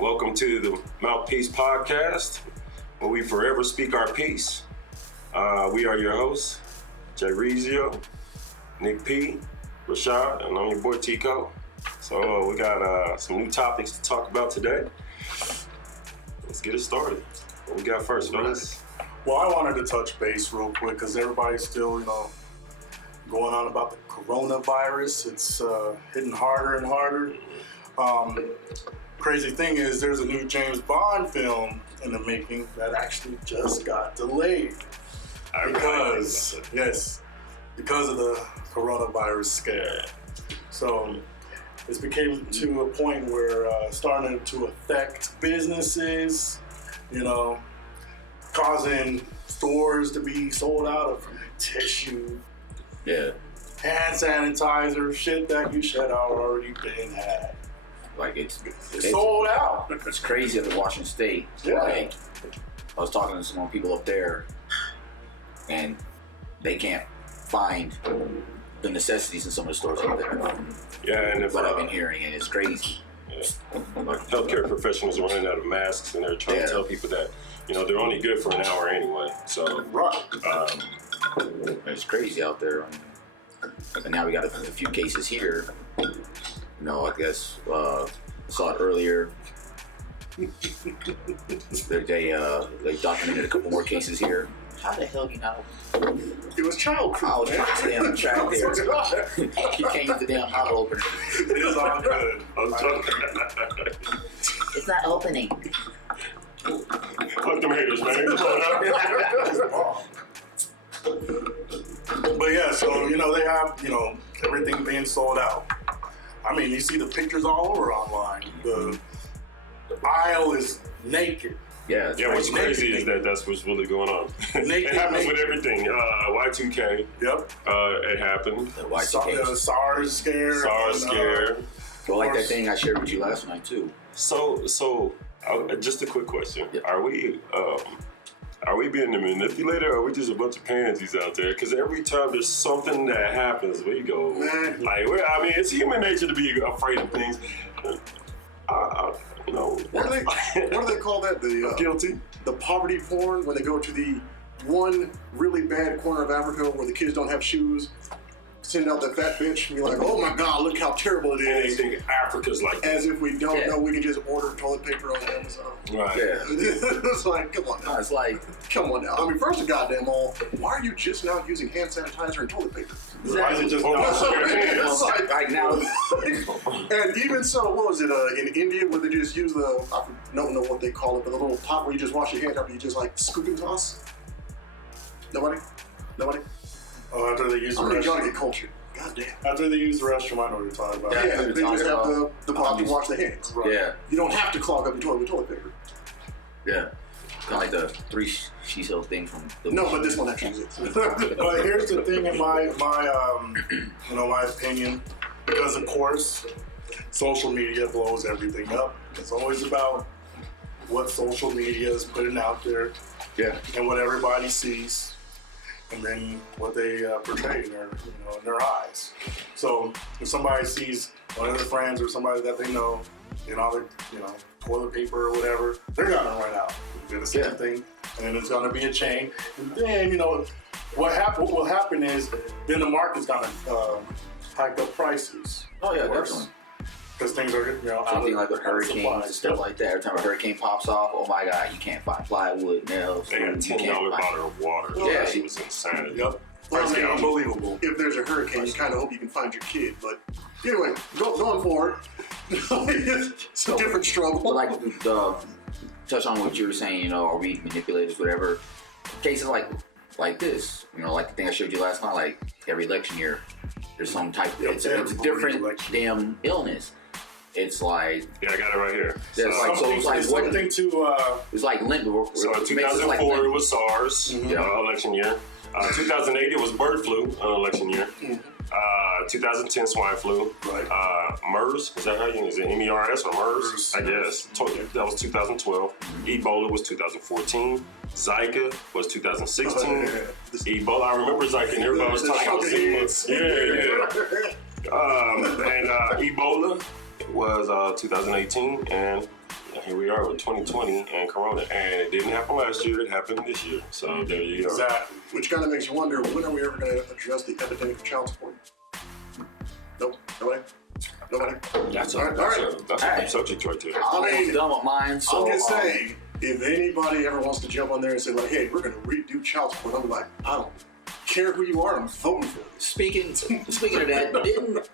Welcome to the MoufPiece podcast, where we forever speak our piece. We are your hosts, Jay Rezio, Nick P, Rashad, and I'm your boy Tico. So we got some new topics to talk about today. Let's get it started. What we got first, fellas? Well, I wanted to touch base real quick because everybody's still, going on about the coronavirus. It's hitting harder and harder. Crazy thing is, there's a new James Bond film in the making that actually just got delayed because of the coronavirus scare. So it's became to a point where starting to affect businesses, causing stores to be sold out of tissue, hand sanitizer, shit that you should have already been had. Like it's sold out. It's crazy at the Washington State. Yeah. Like I was talking to some people up there, and they can't find the necessities in some of the stores up there. Yeah, and I've been hearing, and it's crazy. Yeah. Healthcare professionals are running out of masks, and they're trying to tell people that they're only good for an hour anyway. So It's crazy out there. And now we got a few cases here. I guess saw it earlier. They documented a couple more cases here. How the hell you know? It was childproof. I was trying to stay on the track there. He came with the damn bottle opener. It's all good. It's not opening. Fuck them haters, man. But yeah, so they have everything being sold out. I mean, you see the pictures all over online. The aisle is naked. Yeah, what's crazy is that's what's really going on. It happens with everything. Y2K. Yep. It happened. The Y2K. SARS scare. Well, like that thing I shared with you last night too. So just a quick question. Yeah. Are we being manipulated, or are we just a bunch of pansies out there? Because every time there's something that happens, we go, it's human nature to be afraid of things. What do they call that? Guilty. The poverty porn, when they go to the one really bad corner of Africa where the kids don't have shoes, send out that fat bitch and be like, oh my God, look how terrible it is. And they think Africa's like that. As if we don't know we can just order toilet paper on Amazon. Right. Yeah. It's like, come on now. It's like, come on now. I mean, first of goddamn all, why are you just now using hand sanitizer and toilet paper? Why is it just right now? And even so, what was it in India where they just use I don't know what they call it, but the little pot where you just wash your hands after you just like scoop and toss? Nobody? Oh, after they use the restroom. You gotta restroom. get cultured. God damn. After they use the restroom, I know what you're talking about. Yeah, they just have the pot to wash their hands. Right. Yeah. You don't have to clog up your toilet with toilet paper. Yeah. Kind of like the three she-sells thing from the No, but this one actually is. But here's the thing in my opinion, because of course, social media blows everything up. It's always about what social media is putting out there, and what everybody sees, and then what they portray in their eyes. So if somebody sees one of their friends or somebody that they know, toilet paper or whatever, they're gonna run out. Do the same thing, and then it's gonna be a chain. And then what will happen is then the market's gonna hike up prices. Oh yeah, definitely. Because things are something like with hurricanes and stuff like that. Every time a hurricane pops off, oh my God, you can't find plywood, nails. They had a $10 bottle of water. Yeah, it was insanity. Yep. Well, unbelievable. If there's a hurricane, you kind of hope you can find your kid. But anyway, going forward, it's a different struggle. But like, touch on what you were saying, are we manipulators, whatever. Cases like this, like the thing I showed you last night, like every election year, there's some type of, it's a different damn illness. It's like... Yeah, I got it right here. It's like So in 2004, it was SARS, election year. 2008, it was bird flu, election year. 2010, swine flu. Right. MERS, is that how you use it? MERS or MERS? I guess. That was 2012. Ebola was 2014. Zika was 2016. Ebola, I remember Zika, and everybody was talking about Zika. And Ebola was 2018, and here we are with 2020 and Corona, and it didn't happen last year. It happened this year. So there you go. Exactly. Which kind of makes you wonder, when are we ever going to address the epidemic of child support? Nope. Nobody? That's All right. a good subject right there. I'm mean, done with mine. So I'm just saying, if anybody ever wants to jump on there and say, like, hey, we're going to redo child support, I'm like, I don't care who you are, I'm voting for this. Speaking of that, didn't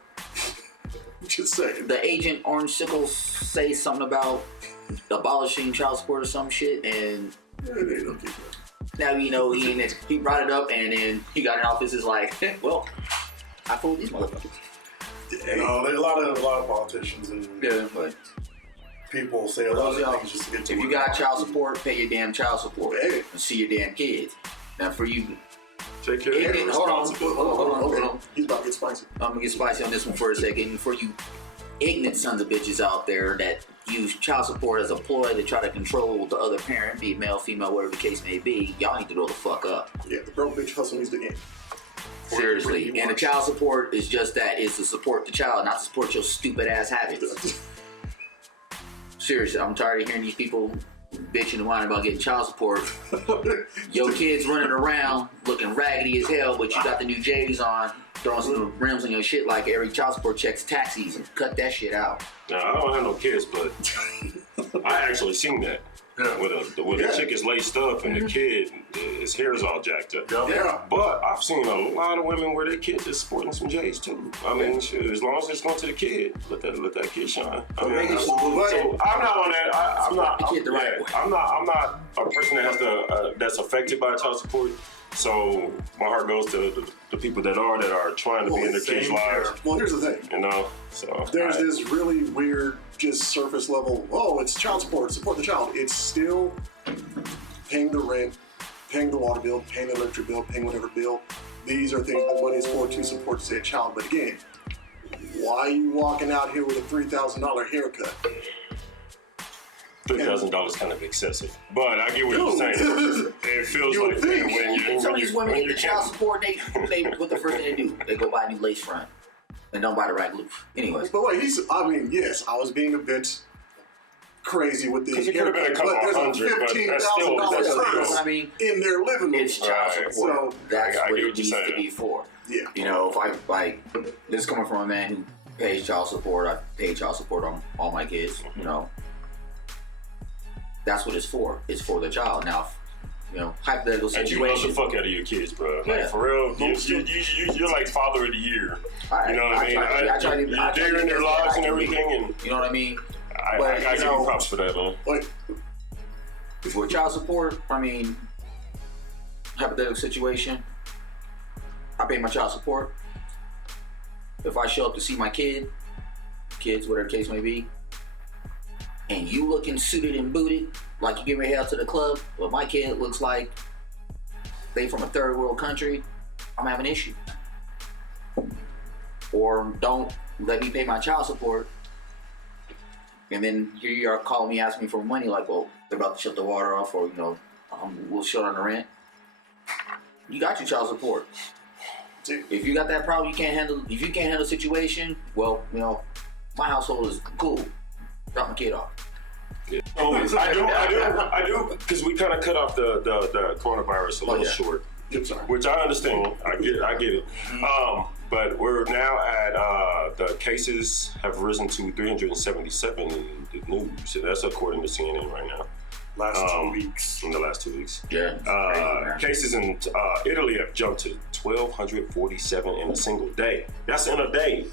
Just saying. the agent Orange Sickles say something about abolishing child support or some shit? And Yeah, they don't keep that. now he brought it up, and then he got in office. Is like, well, I fooled these motherfuckers. You know, there are a lot of politicians and Yeah, but people say a lot of things just to get to if you got child support, pay your damn child support Hey. and see your damn kids. Now for you, Take care of your hold on. responsibility. He's about to get spicy. I'm gonna get spicy on this one for a second. For you ignorant sons of bitches out there that use child support as a ploy to try to control the other parent, be it male, female, whatever the case may be, y'all need to grow the fuck up. Yeah, the broke bitch hustle needs the game. Seriously. And the child support is just that, is to support the child, not to support your stupid ass habits. Seriously, I'm tired of hearing these people bitching and whining about getting child support. Your kids running around looking raggedy as hell, but you got the new J's on, throwing some rims on your shit like every child support check's tax season. Cut that shit out. Now, I don't have no kids, but I actually seen that. Yeah. Where the chick is laced up and the kid, his hair's all jacked up. Yeah. But I've seen a lot of women where their kid is sporting some J's too. I mean, shit, as long as it's going to the kid, let that kid shine. I mean, Maybe so I'm not on that. I'm not. the kid the right way. I'm not a person that has to that's affected by child support. So my heart goes to the people that are trying to be in their kids' lives. Well, here's the thing. You know, so There's this really weird, just surface level, oh, it's child support the child. It's still paying the rent, paying the water bill, paying the electric bill, paying whatever bill. These are things that money is for to support, say, a child. But again, why are you walking out here with a $3,000 haircut? $3,000 kind of excessive, but I get what you're saying. It feels You like would think. when Some of these women when get the child support, they what the first thing they do? They go buy a new lace front and don't buy the right glue. Anyways. But wait, yes, I was being a bit crazy with the 'Cause it could have been a haircut, couple but there's a hundred, but that's still- $15,000 that's purse still- I mean, in their living room. it's child Right. support. So, That's I what get it what needs you're to saying. be for. Yeah. You know, if this is coming from a man who pays child support, I pay child support on all my kids, you know. That's what it's for. It's for the child. Now, you know, hypothetical And you love the situation. fuck out of your kids, bro. Like, Yeah. for real, you're like father of the year. All You know what I mean? I try to You're there in their lives and everything, and You know what I mean? I But, give you know- you props for that, man. Like, With child support, I mean, hypothetical situation, I pay my child support. If I show up to see my kids, whatever the case may be, and you looking suited and booted, like you give me hell to the club, but my kid looks like they from a third world country, I'm having an issue. Or don't let me pay my child support, and then here you are calling me asking me for money, like, well, they're about to shut the water off, or, you know, we'll shut on the rent. You got your child support. If you got that problem, if you can't handle the situation, well, you know, my household is cool. Drop my kid off. I do, because we kind of cut off the coronavirus a little short, I'm sorry. which I understand. I get it. But we're now at the cases have risen to 377 in the news, and that's according to CNN right now. last 2 weeks. In the last 2 weeks. Yeah. Cases in Italy have jumped to 1,247 in a single day. That's in a day.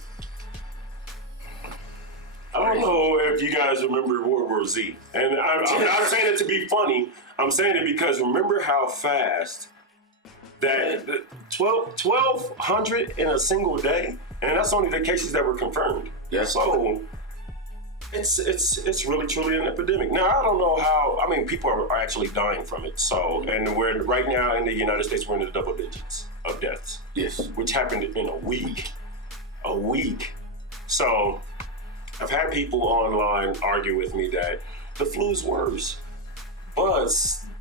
I don't know if you guys remember World War Z. And I'm not saying it to be funny. I'm saying it because remember how fast that 1,200 in a single day? And that's only the cases that were confirmed. Yeah. So it's really truly an epidemic. Now I don't know how. I mean, people are actually dying from it. So, and we're right now in the United States, we're in the double digits of deaths. Yes. Which happened in a week. So I've had people online argue with me that the flu's worse, but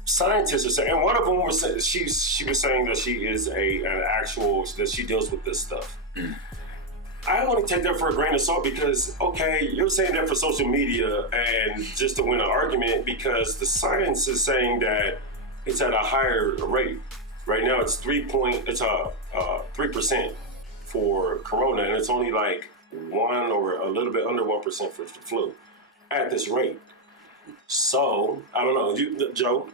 scientists are saying, and one of them was saying, she was saying that she is that she deals with this stuff. I want to take that for a grain of salt because, okay, you're saying that for social media and just to win an argument because the science is saying that it's at a higher rate. Right now, it's 3% for corona, and it's only like 1 or a little bit under 1% for the flu at this rate. So I don't know, Joe.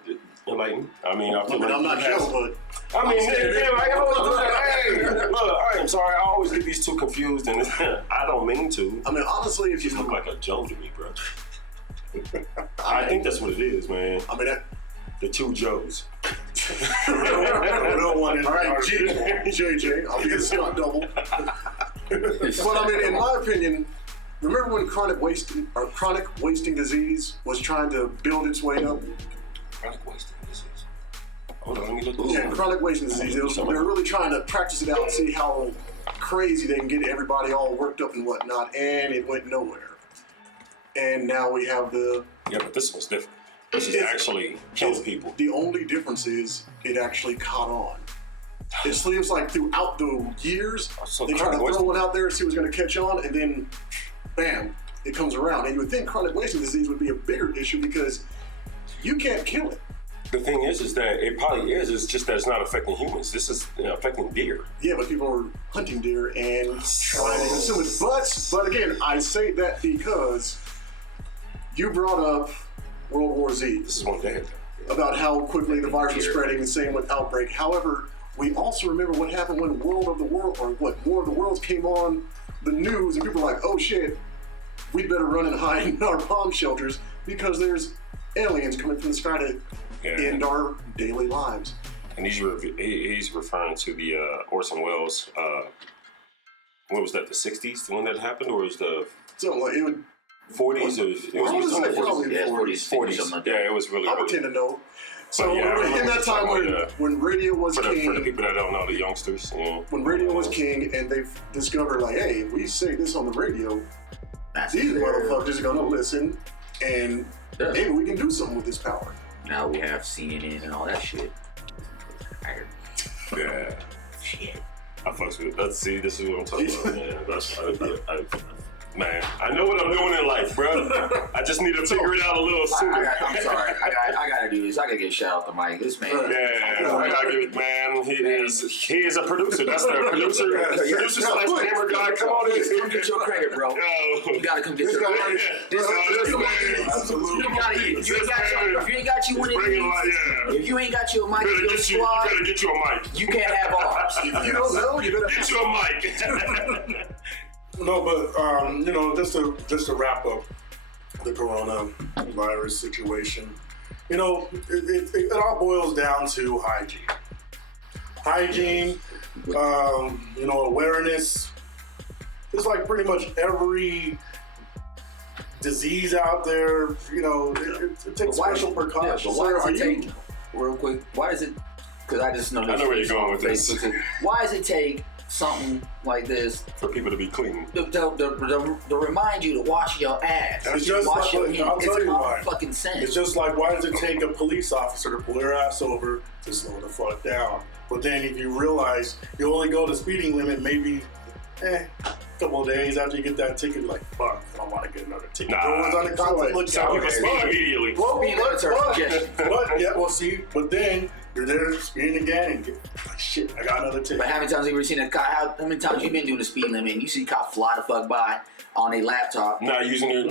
Enlighten. I mean, I feel like I'm not Joe, but I mean, I always do that. Hey, look, I am sorry. I always get these two confused, and I don't mean to. I mean, honestly, if you Look like a Joe to me, bro. I think that's what it is, man. I mean, The two Joes. real one. all right, JJ, I'll be a stunt double. But I mean, in my opinion, remember when chronic wasting disease was trying to build its way up? Chronic wasting disease. Hold on, let me look. Yeah, chronic wasting disease. They were really trying to practice it out and see how crazy they can get everybody all worked up and whatnot, and it went nowhere. And now we have the... Yeah, but this one's different. This is actually killing people. The only difference is it actually caught on. It seems like throughout the years, So they try to chronic throw wasting- one out there, see what's going to catch on, and then, bam, it comes around. And you would think chronic wasting disease would be a bigger issue because you can't kill it. The thing is that it probably is. It's just that it's not affecting humans. This is affecting deer. Yeah, but people are hunting deer and trying to consume it. But again, I say that because you brought up World War Z. This is one day. About how quickly the virus was spreading, the same with outbreak. However, we also remember what happened when War of the Worlds came on the news, and people were like, "Oh shit, we better run and hide in our bomb shelters because there's aliens coming from the sky to end our daily lives." And he's referring to the Orson Welles. What was that? The '60s, the one that happened, or is the So like it would. 40s? Or it was Probably the 40s. probably Yeah, 40s. 40s. Something like that. Yeah, it was really. I would really tend to know. So But yeah, I remember in that time when radio was for the king, people that don't know, the youngsters. Yeah. when radio was king, and they've discovered like, hey, if we say this on the radio, these motherfuckers are gonna listen, and maybe we can do something with this power. Now we have CNN and all that shit. Yeah. Shit. I fucks with it. Let's see. This is what I'm talking about, man. Man, I know what I'm doing in life, bro. I just need to figure it out a little sooner. I'm sorry. I gotta do this. I gotta get a shout out to Mike. This man. Yeah, I gotta give it, man. He is a producer. That's the producer slash camera guy. Come on in. Come get your credit, bro. Yo. You gotta come get your credit. If you ain't got your mic in your squad, You better get you a mic. you can't have ours. You don't know, you better Get you a mic. No, but just to wrap up the coronavirus situation, it all boils down to hygiene. Hygiene, awareness. It's like pretty much every disease out there. It takes special precautions. Why does it take, real quick? Why is it? Because I just know. I know where you're going with this. Why does it take something like this For people to be clean. to remind you to wash your ass? It's just wash your like, hands. I'll tell It's you common why. fucking sense. It's just like, why does it take a police officer to pull their ass over to slow the fuck down? But then if you realize you only go the speeding limit maybe a couple of days after you get that ticket, you're like, fuck, I don't want to get another ticket. Nah. Everyone's on the constant Some people lookout. speed immediately. Speeding limits are a suggestion. But then you're there speeding again and get like, shit, I got another ticket. But how many times have you ever seen a cop? How many times you been doing the speed limit and you see a cop fly the fuck by on a laptop? Not using their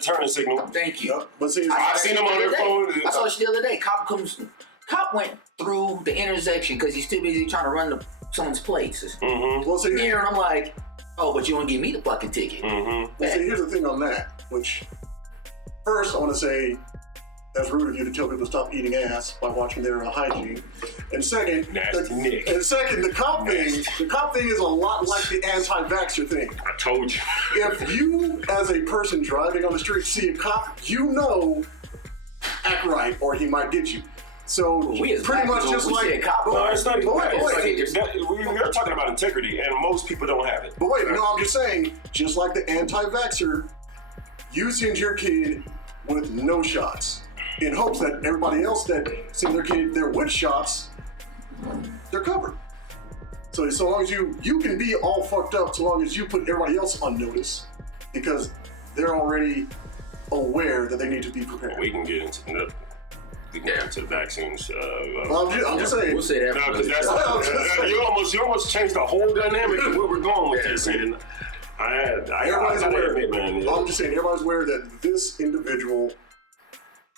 turning signal. Thank you. But see, I've seen them on their phone. I saw this the other day. Cop went through the intersection because he's too busy trying to run someone's places. Mm-hmm. well, see, Here and I'm like, oh, but you want to give me the fucking ticket? Mm-hmm. well, see, here's the thing on that. Which, first, I want to say, that's rude of you to tell people to stop eating ass by watching their hygiene. And second, Nasty Nick. the cop thing is a lot like the anti-vaxxer thing. I told you. If you, as a person driving on the street, see a cop, act right, or he might get you. So We as pretty black much people, just we see a like, cop. No, it's not even Wait, that. wait, It's like we're talking about integrity, and most people don't have it. but wait, no, I'm just saying, just like the anti-vaxxer, you send your kid with no shots in hopes that everybody else that send their kid there with shots, they're covered. So long as you can be all fucked up, so long as you put everybody else on notice, because they're already aware that they need to be prepared. We can get into the vaccines. Well, I'm just saying. We'll say that. No, because you almost changed the whole dynamic of where we're going with this. And Everybody's aware. Admit, man, I'm just saying, everybody's aware that this individual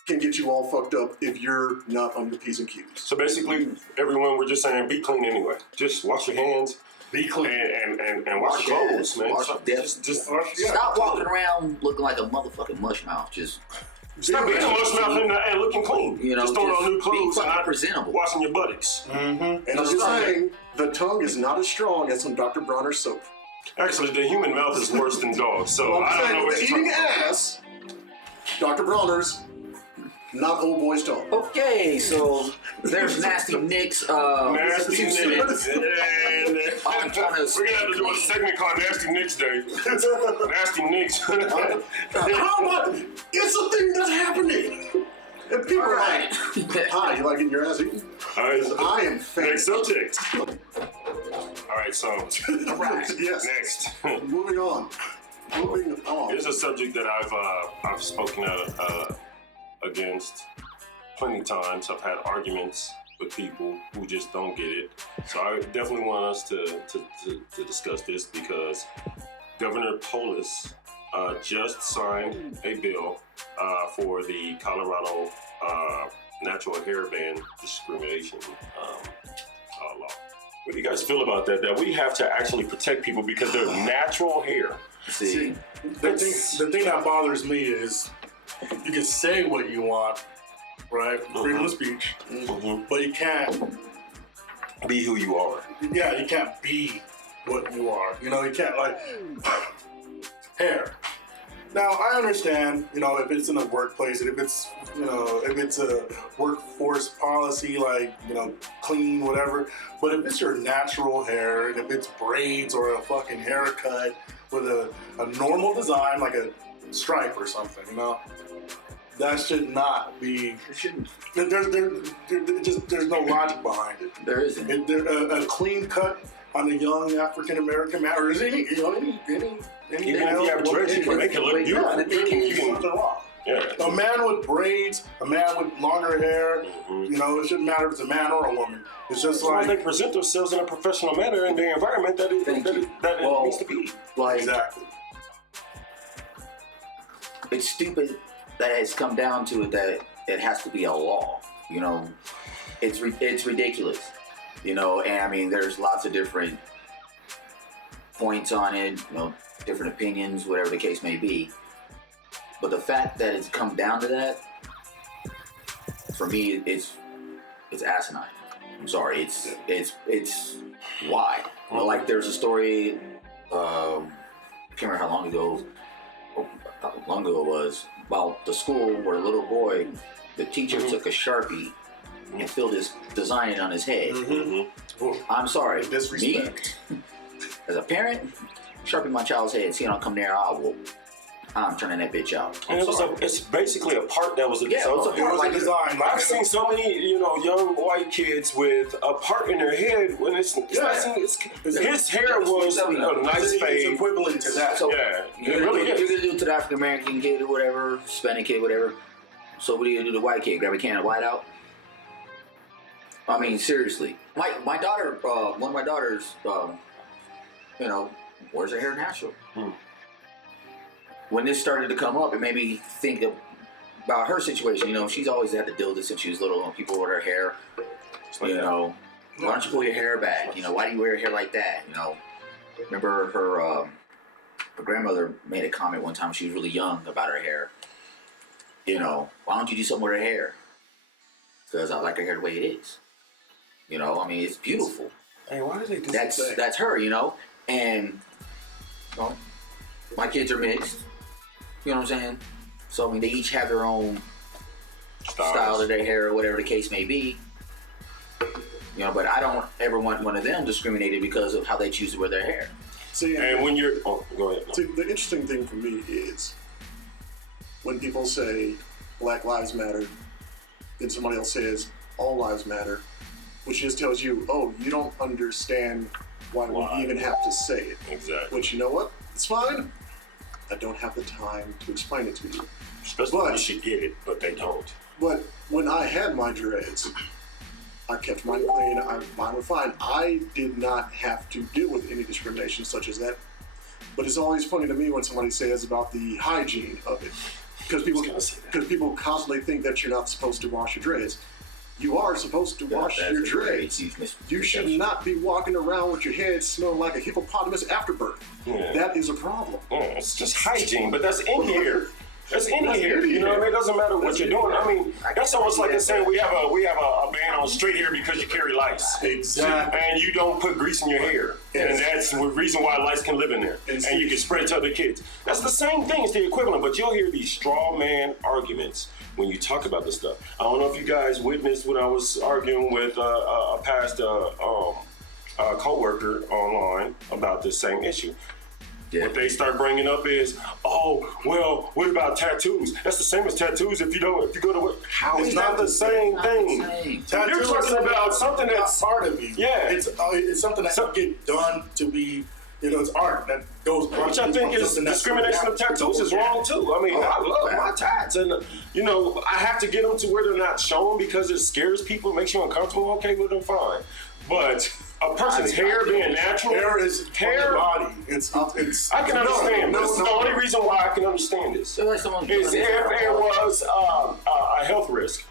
can get you all fucked up if you're not on your P's and Q's. So basically, everyone, we're just saying, be clean anyway. Just wash your hands. Be clean. And wash your clothes, man. Just Stop walking around looking like a motherfucking mush mouth. Just stop being a mush mouth and looking clean. You know, just throwing on new clothes and not presentable. washing your buttocks. Mm-hmm. And I'm just saying, the tongue is not as strong as some Dr. Bronner soap. Actually, the human mouth is worse than dogs. So well, I don't know what you're eating ass, Dr. Bronner's not old boy's tongue. Okay, so there's Nasty Nick's. Nasty Nick's. I'm trying to. We're gonna have to do a segment called Nasty Nick's Day. Nasty Nick's. How much? It's a thing that's happening. And people are like, hi, you like getting your ass eaten? I am fat. Next subject. All right, so. All right. Yes. Next. Moving on. Here's a subject that I've spoken out against plenty of times. I've had arguments with people who just don't get it. So I definitely want us to discuss this because Governor Polis just signed a bill for the Colorado natural hair ban discrimination law. What do you guys feel about that? That we have to actually protect people because they're natural hair. See, the thing that bothers me is you can say what you want, right? Freedom of speech, but you can't be who you are. Yeah, you can't be what you are. You know, you can't like hair. Now I understand, you know, if it's in a workplace and if it's, you know, if it's a workforce policy, like, you know, clean, whatever. But if it's your natural hair and if it's braids or a fucking haircut with a normal design, like a stripe or something, you know, that should not be. It shouldn't. There's no logic behind it. There isn't. A clean cut on a young African American man, or is any even if you have dreads, you can make it look beautiful. You can something wrong. Yeah. A man with braids, a man with longer hair, you know, it shouldn't matter if it's a man or a woman. It's just as long as like they present themselves in a professional manner in the environment that it needs to be. Like, exactly. It's stupid that it's come down to it that it has to be a law. You know, it's ridiculous. You know, and I mean, there's lots of different points on it. You know, different opinions, whatever the case may be. But the fact that it's come down to that, for me, it's asinine. I'm sorry. It's why. You know, like there's a story. I can't remember how long ago it was, about the school where a little boy, the teacher took a Sharpie and filled his design on his head. I'm sorry. Disrespect. Me, as a parent, Sharpie my child's head. See, I don't come there, I'm turning that bitch out. And it's basically a part that was a design. Yeah, it was a part like design. I've seen so many, you know, young white kids with a part in their head when it's his hair was a nice fade. It's equivalent to that. So yeah, you're gonna do it to the African American kid or whatever, Hispanic kid, whatever. So what are you gonna do to the white kid? Grab a can of white out? I mean, seriously. My daughter, one of my daughters, you know, wears her hair natural. When this started to come up, it made me think about her situation. You know, she's always had to deal with this since she was little. People with her hair, you know, why don't you pull your hair back? You know, why do you wear your hair like that? You know, remember her grandmother made a comment one time when she was really young about her hair. You know, why don't you do something with her hair? Because I like her hair the way it is. You know, I mean, it's beautiful. Hey, why did they do that? That's her, you know, and you know, my kids are mixed. You know what I'm saying? So I mean, they each have their own style to their hair or whatever the case may be. You know, but I don't ever want one of them discriminated because of how they choose to wear their hair. See, and when you're, go ahead. See, the interesting thing for me is when people say Black Lives Matter, then somebody else says all lives matter, which just tells you, oh, you don't understand Why do we even have to say it? Exactly. Which, you know what? It's fine. I don't have the time to explain it to you. Especially when you should get it, but they don't. But when I had my dreads, I kept mine clean. Mine were fine. I did not have to deal with any discrimination such as that. But it's always funny to me when somebody says about the hygiene of it. Because people constantly think that you're not supposed to wash your dreads. You are supposed to wash your dreads. You should not be walking around with your head smelling like a hippopotamus afterbirth. Yeah. That is a problem. Yeah, it's just hygiene, but that's in here. That's in here. You know what I mean? It doesn't matter what you're doing. I mean, that's almost like saying we have a ban on straight hair because you carry lice. Exactly. And you don't put grease in your hair. Yes. And that's the reason why lice can live in there. And you can spread it to other kids. That's the same thing. It's the equivalent. But you'll hear these straw man arguments when you talk about this stuff. I don't know if you guys witnessed when I was arguing with a past co-worker online about this same issue. Yeah. What they start bringing up is, oh, well, what about tattoos? That's the same as tattoos. If you go to how is that the same thing? You're talking about something that's part of you. Yeah, it's something that get done to be. It's art that goes. Which I think is discrimination of tattoos is wrong too. I mean, I love my tats, and I have to get them to where they're not shown because it scares people, makes you uncomfortable. Okay, with them, fine, but. A person's hair being natural. Hair is hair body. It's. I can understand. This is the only reason why I can understand this. Is if it was a health risk,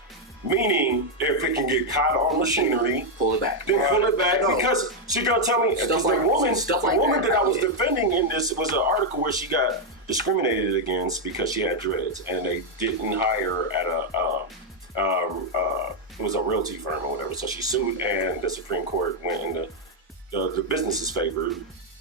meaning if it can get caught on machinery, pull it back. Then pull it back because she's gonna tell me. The woman that I was defending in this was an article where she got discriminated against because she had dreads and they didn't hire her at it was a realty firm or whatever. So she sued, and the Supreme Court went in the business's favor.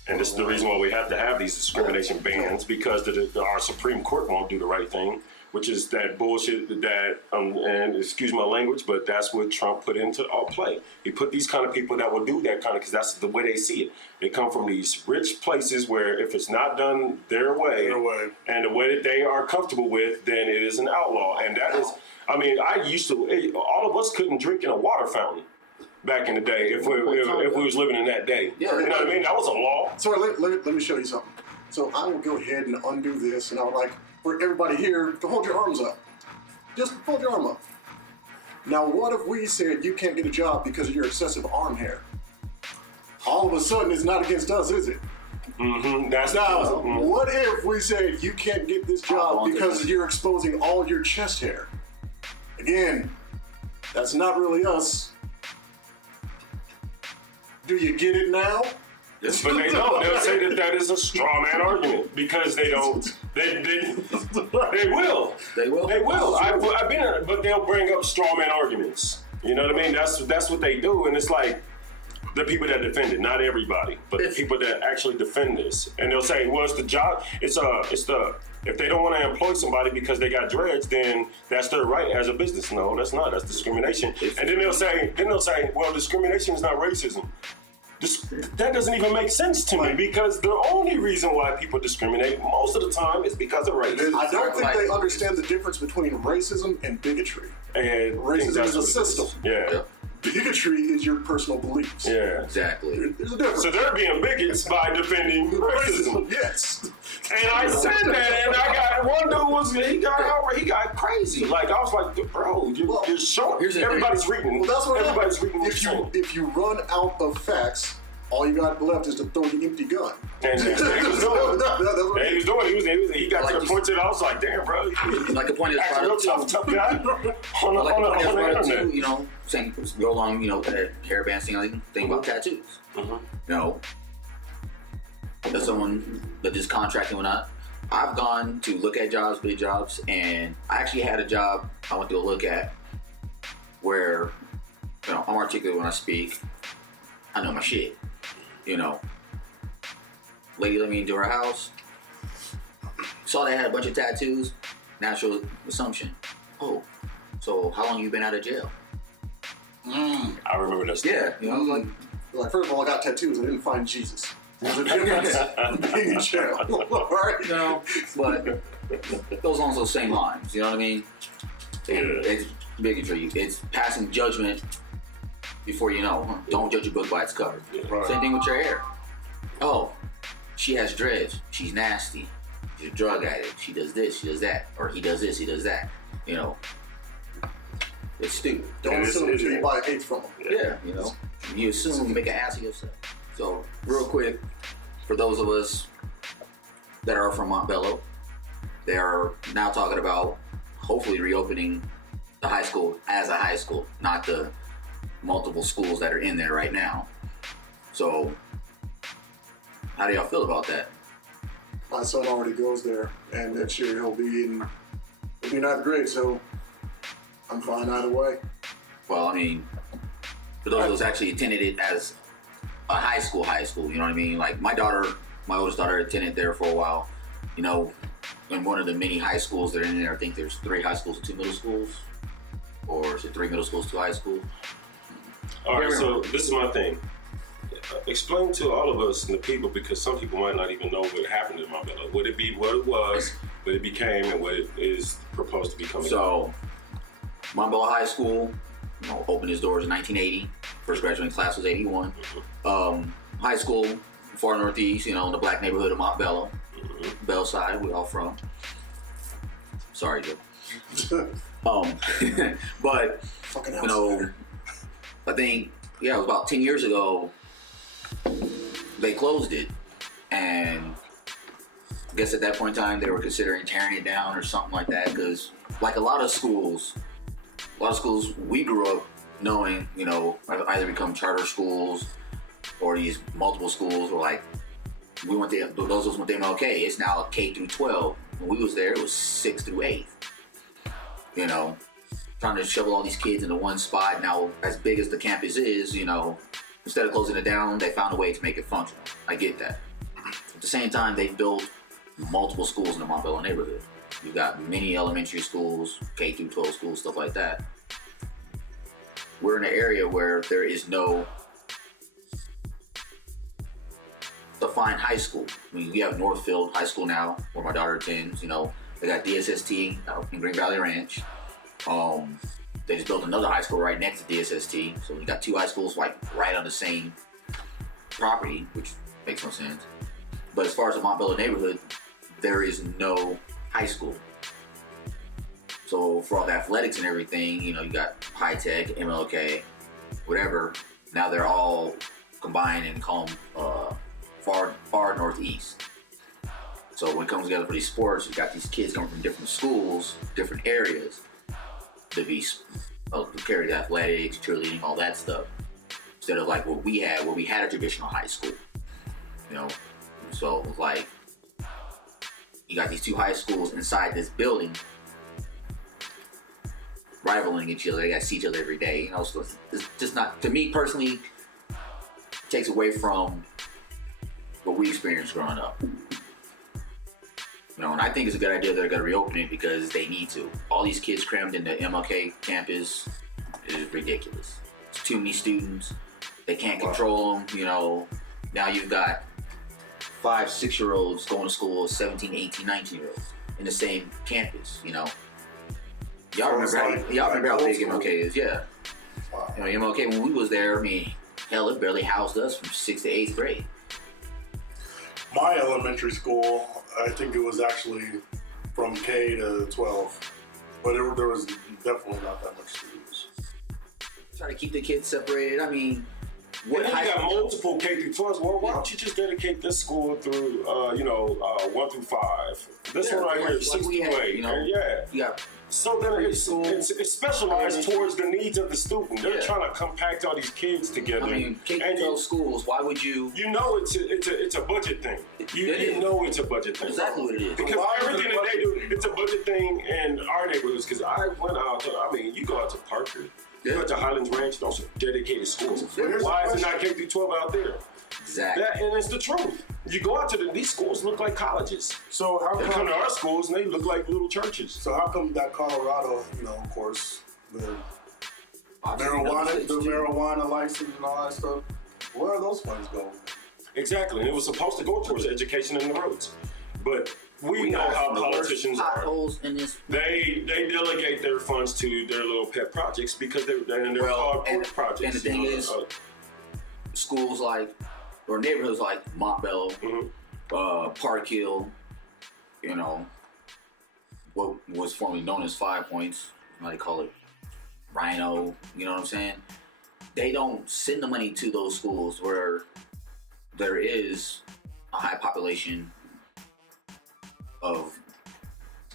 And this is the reason why we have to have these discrimination bans, because our Supreme Court won't do the right thing, which is that bullshit that, and excuse my language, but that's what Trump put into play. He put these kind of people that will do that kind of, because that's the way they see it. They come from these rich places where if it's not done their way, and the way that they are comfortable with, then it is an outlaw. And that is, I mean, all of us couldn't drink in a water fountain back in the day if we was living in that day. Yeah, you know what I mean? That was a law. So let me show you something. So I will go ahead and undo this, and I would like for everybody here to hold your arms up. Just hold your arm up. Now, what if we said you can't get a job because of your excessive arm hair? All of a sudden, it's not against us, is it? Mm-hmm. What if we said you can't get this job because you're exposing all your chest hair? Again, that's not really us. Do you get it now? Yes, but they don't. They'll say that is a straw man argument because they don't. They will. They will. I've been in it, but they'll bring up straw man arguments. You know what I mean? That's what they do, and it's like the people that defend it, not everybody, but the people that actually defend this, and they'll say, "Well, it's the job. It's the." If they don't want to employ somebody because they got dreads, then that's their right as a business. No, that's not. That's discrimination. And then they'll say, well, discrimination is not racism. That doesn't even make sense to me, because the only reason why people discriminate most of the time is because of race. I don't think they understand the difference between racism and bigotry. And racism is a system. Yeah. Bigotry is your personal beliefs. Yeah. Exactly. There's a difference. So they're being bigots by defending racism. Yes. And I said that, and I got one dude he got crazy. Like I was like, bro, you're short. Everybody's reading. Well, that's what everybody's reading. If you run out of facts, all you got left is to throw the empty gun. And he was doing. He got to the point that I was like, damn, bro. Like the point is, real tough guy. on the internet. You know, saying go along, hairband thing about tattoos. Mm-hmm. There's someone that is contracting or not. I've gone to look at jobs, big jobs, and I actually had a job I went to go look at where, I'm articulate when I speak. I know my shit. Lady let me into her house. Saw they had a bunch of tattoos. Natural assumption. Oh, so how long you been out of jail? I remember that stuff. Yeah, I was like, first of all, I got tattoos. I didn't find Jesus. There's a difference being in jail. Right? But those along those same lines. You know what I mean? It's bigotry. It's passing judgment before you know. Don't judge a book by its cover. Right. Same thing with your hair. oh, she has dreads, she's nasty, she's a drug addict, she does this, she does that, or he does this, he does that. You know, it's stupid. Don't assume until you buy eighth from them. Yeah, you know, you assume, make an ass of yourself. So, real quick, for those of us that are from Montebello, they are now talking about hopefully reopening the high school as a high school, not the multiple schools that are in there right now. So, how do y'all feel about that? My son already goes there, and next year he'll be in ninth grade, so I'm fine either way. Well, I mean, for those of us actually attended it as a high school, you know what I mean? Like my oldest daughter attended there for a while. You know, in one of the many high schools that are in there, I think there's 3 high schools and 2 middle schools. Or is it 3 middle schools, 2 high schools? All right, so this is my thing. Explain to all of us and the people, because some people might not even know what happened in Montebello. Would it be what it was, what it became, and what it is proposed to become? So, Montebello High School, you know, opened its doors in 1980. First graduating class was 81. High school, far northeast, you know, in the black neighborhood of Montebello. Bellside, we all from. Sorry, Joe. But, you know, I think, yeah, it was about 10 years ago, they closed it. And I guess at that point in time, they were considering tearing it down or something like that. Because, like a lot of schools we grew up knowing, you know, either become charter schools or these multiple schools, or like, those went to MLK. It's now K through 12. When we was there, it was 6th through 8th. You know, trying to shovel all these kids into one spot. Now, as big as the campus is, you know, instead of closing it down, they found a way to make it functional. I get that. At the same time, they built multiple schools in the Montebello neighborhood. You've got many elementary schools, K through 12 schools, stuff like that. We're in an area where there is no defined high school. I mean, we have Northfield High School now, where my daughter attends. You know, they got DSST out in Green Valley Ranch. They just built another high school right next to DSST. So we got 2 high schools like right on the same property, which makes no sense. But as far as the Montebello neighborhood, there is no high school. So for all the athletics and everything, you know, you got High Tech, MLK, whatever. Now they're all combined and call them far northeast. So when it comes together for these sports, you got these kids coming from different schools, different areas, to carry the athletics, cheerleading, all that stuff. Instead of like what we had, where we had a traditional high school. You know, so it was like you got these 2 high schools inside this building, rivaling each other. They got to see each other every day. You know, so it's just not, to me personally, takes away from what we experienced growing up. You know, and I think it's a good idea they're going to reopen it because they need to. All these kids crammed into MLK campus is ridiculous. It's too many students. They can't control them. You know, now you've got 5, 6-year-olds going to school, 17, 18, 19-year-olds in the same campus. You know, y'all remember how big MLK is? Yeah. Wow. You know, MLK, when we was there, I mean, hell, it barely housed us from 6th to 8th grade. My elementary school, I think it was actually from K to 12, but there was definitely not that much students. Try to keep the kids separated. I mean, what you got multiple K through 12s. Well, why don't you just dedicate this school through, 1 through 5? This one right here is 6 through 8. You know, yeah. So then it's specialized towards the needs of the student. They're trying to compact all these kids together. I mean, K through 12 schools. Why would you? You know, it's a budget thing. You know it's a budget thing. Exactly what it is. Because everything that they do, it's a budget thing in our neighborhoods. Because I went out. You go out to Parker. You go to Highlands Ranch. Those are dedicated schools. Why is it not K through 12 out there? Exactly. And it's the truth. You go out to these schools look like colleges. So how they come to our schools and they look like little churches. So how come that Colorado, you know, of course, the marijuana license and all that stuff, where are those funds going? Exactly, and it was supposed to go towards education and the roads, but we know how politicians are. In this. They delegate their funds to their little pet projects because they're called projects. And the thing is, schools like or neighborhoods like Montebello, Park Hill, you know, what was formerly known as 5 Points, how they call it, Rhino, you know what I'm saying? They don't send the money to those schools where there is a high population of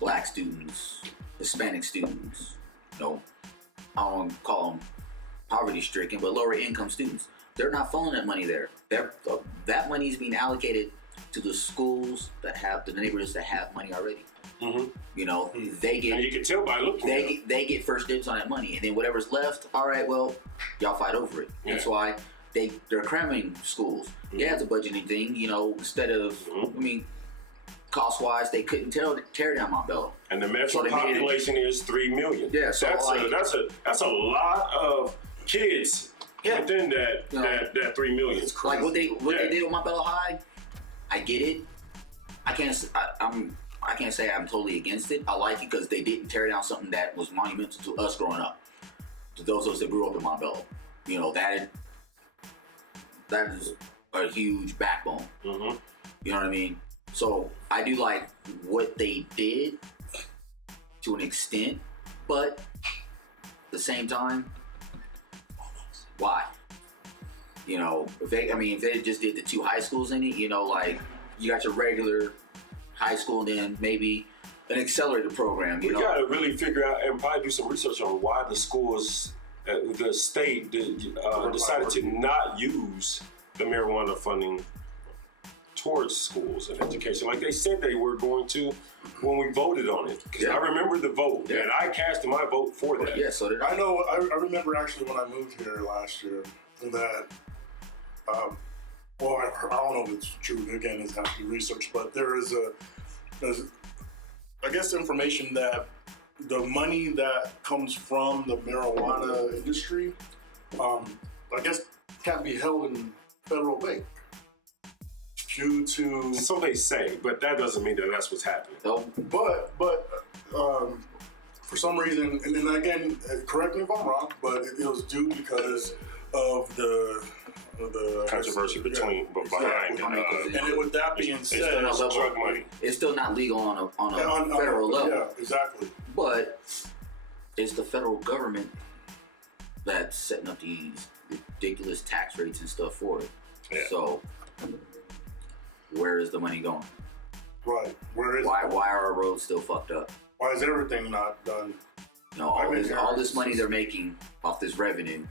black students, Hispanic students, you know, I don't want to call them poverty-stricken, but lower income students. They're not funneling that money there. That money is being allocated to the schools that have, the neighborhoods that have money already. You know, they get. And you can tell by looking. They get first dibs on that money, and then whatever's left, all right, well, y'all fight over it. Yeah. That's why they're cramming schools. Yeah, it's a budgeting thing. You know, instead of I mean, cost-wise, they couldn't tear down Montebello. And the metro population is 3 million. Yeah, so that's a lot of kids within that 3 million. Like what they did with Montebello High, I get it. I can't say I'm totally against it. I like it because they didn't tear down something that was monumental to us growing up. To those of us that grew up in Montebello, you know that is a huge backbone. You know what I mean? So I do like what they did to an extent, but at the same time, why? You know, if they just did the 2 high schools in it, you know, like you got your regular high school and then maybe an accelerated program. You know, got to really figure out and probably do some research on why the schools, the state decided to not use the marijuana funding towards schools and education, like they said they were going to when we voted on it. Because I remember the vote, and I cast my vote for that. Yeah, so did I. I know. I remember actually when I moved here last year that. Well, I don't know if it's true. Again, it's have to be researched, but there's I guess information that the money that comes from the marijuana industry, I guess, can't be held in federal bank. Due to so they say, but that doesn't mean that that's what's happening. But for some reason, and then again, correct me if I'm wrong, but it was due because of the controversy behind. And then with that being said, drug money. It's still not legal on a federal level. Yeah, exactly. But it's the federal government that's setting up these ridiculous tax rates and stuff for it. Yeah. So where is the money going? Right. Where is why are our roads still fucked up? Why is everything not done? No, all this money they're making off this revenue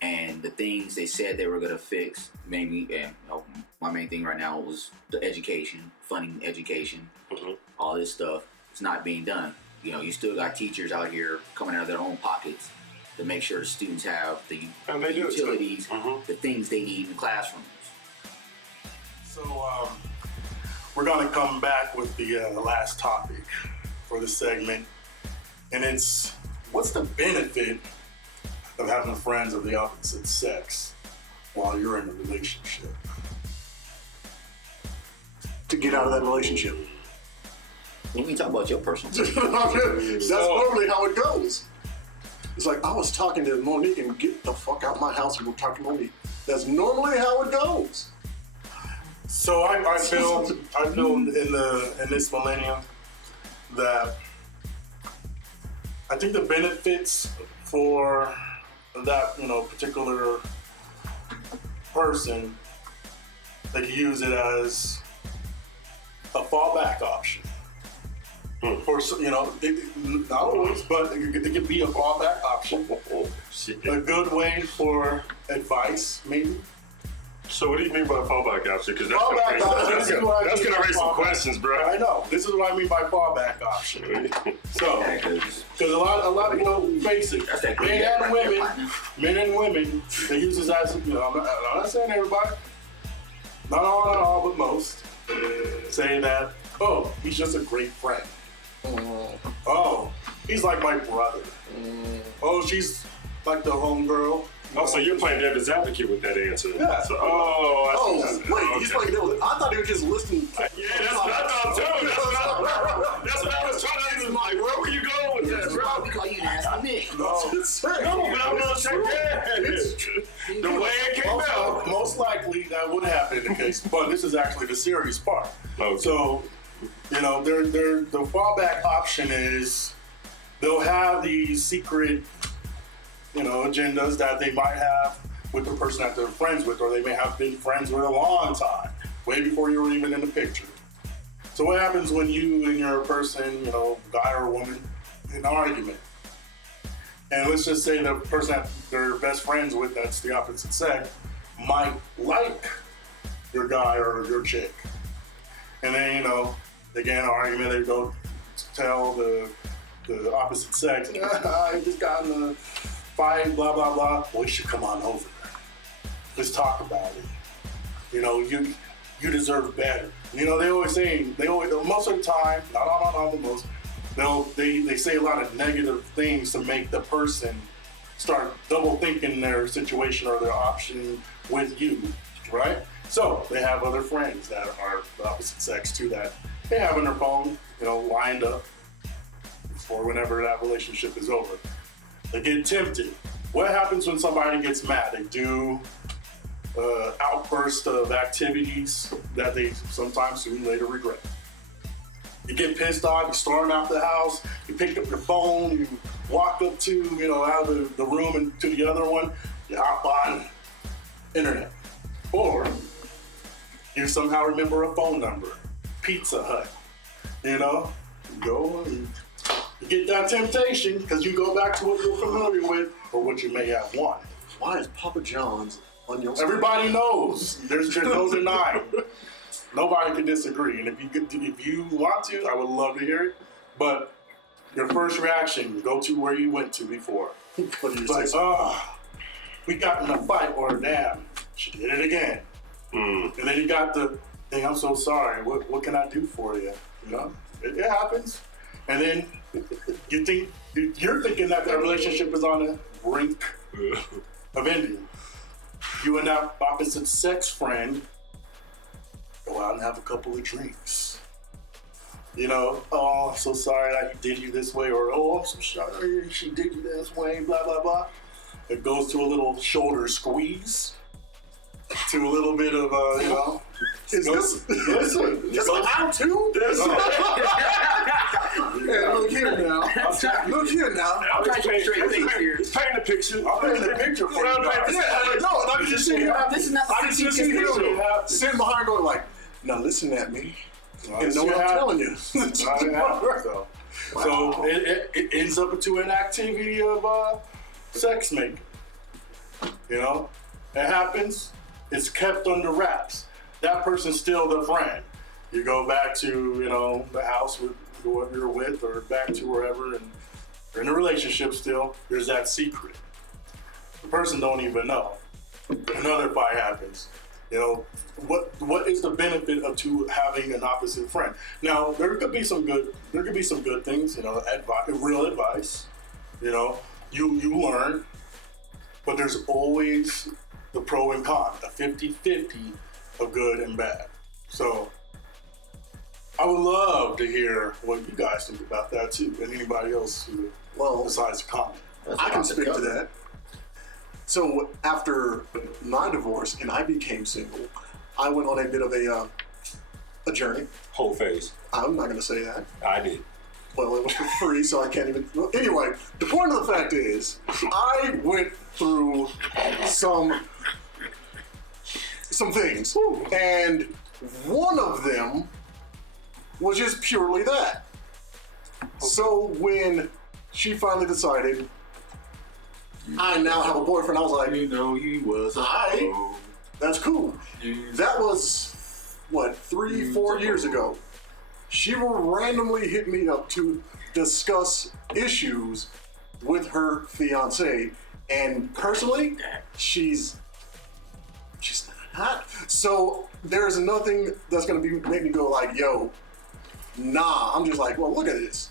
and the things they said they were gonna fix, mainly, and my main thing right now was the education, funding education, all this stuff. It's not being done. You know, you still got teachers out here coming out of their own pockets to make sure the students have the utilities, the things they need in classrooms. So we're gonna come back with the last topic for the segment, and it's what's the benefit of having friends of the opposite sex while you're in a relationship? To get out of that relationship. We can talk about your personal thing. That's normally how it goes. It's like, I was talking to Monique and get the fuck out of my house and go talk to Monique. That's normally how it goes. So I feel in this millennium that I think the benefits for that particular person, they can use it as a fallback option. For not always, but it could be a fallback option. A good way for advice, maybe. So what do you mean by fallback option? Because that's gonna raise some questions, bro. I know. This is what I mean by fallback option. So, because a lot of basic men and women, they use this as I'm not saying everybody, not all, but most, saying that he's just a great friend. Oh, he's like my brother. Oh, she's like the homegirl. Oh, so you're playing devil's advocate with that answer. Yeah. So, he's playing devil's. I thought he was just listening. Yeah, that's what I thought too. That's what I was trying to. Like, where were you going with that, bro? We call you nasty Nick. No, but I'm gonna check that. The way it came out. Most likely, case, but this is actually the serious part. Okay. So, you know, the fallback option is they'll have these secret, you know, agendas that they might have with the person that they're friends with, or they may have been friends with a long time, way before you were even in the picture. So what happens when you and your person, you know, guy or woman, in an argument? And let's just say the person that they're best friends with, that's the opposite sex, might like your guy or your chick. And then, you know, they get in an argument, they go tell the opposite sex, I just got in a fight, blah, blah, blah. Well, you should come on over. Let's talk about it. You know, you deserve better. You know, they always most of the time, not all the most, they say a lot of negative things to make the person start double thinking their situation or their option with you, right? So they have other friends that are the opposite sex too that they have on their phone, you know, lined up for whenever that relationship is over. They get tempted. What happens when somebody gets mad? They do outburst of activities that they sometimes soon later regret. You get pissed off, you storm out the house, you pick up your phone, you walk up to, you know, out of the room and to the other one, you hop on internet. Or you somehow remember a phone number, Pizza Hut, you know, you go and you get that temptation because you go back to what you're familiar with or what you may have wanted. Why is Papa John's on your Everybody knows. There's no denying. Nobody can disagree. And if you want to, I would love to hear it. But your first reaction, go to where you went to before. What do you Like, say? we got in a fight, or damn, she did it again. And then you got the thing, I'm so sorry. What can I do for you? You know, it happens. And then you're thinking that relationship is on the brink of ending. You and that opposite sex friend go out and have a couple of drinks. You know, oh, I'm so sorry that he did you this way, or oh, I'm so sorry she did you this way, blah, blah, blah. It goes to a little shoulder squeeze, to a little bit of, you know. Listen, how to? Yeah, look here now. Look here now. I'm trying to straight things here. It's painting a picture. I'm painting a picture for you guys. I can just see you. This is not the I can just see you sitting behind going like, now listen at me. And know what I'm telling you. So it ends up into an activity of sex making. You know, it happens. It's kept under wraps. That person's still the friend. You go back to, you know, the house with whoever you're with, or back to wherever, and you're in a relationship still. There's that secret. The person don't even know. Another fight happens. You know, what is the benefit of having an opposite friend? Now, there could be some good things, you know, real advice. You know, you learn, but there's always the pro and con, a 50-50 of good and bad. So I would love to hear what you guys think about that too, and anybody else who decides to comment. I can speak to that. So after my divorce and I became single, I went on a bit of a journey. Whole face. I'm not going to say that. I did. Well, it was for free, so I can't even. Well, anyway, the point of the fact is, I went through some things, and one of them was just purely that. So when she finally decided, I now have a boyfriend, I was like, You know he was a hoe. that's cool. That was, what, 3-4 years ago. She will randomly hit me up to discuss issues with her fiance, and personally, she's not. So there's nothing that's gonna make me go like, yo, nah. I'm just like, well, look at this.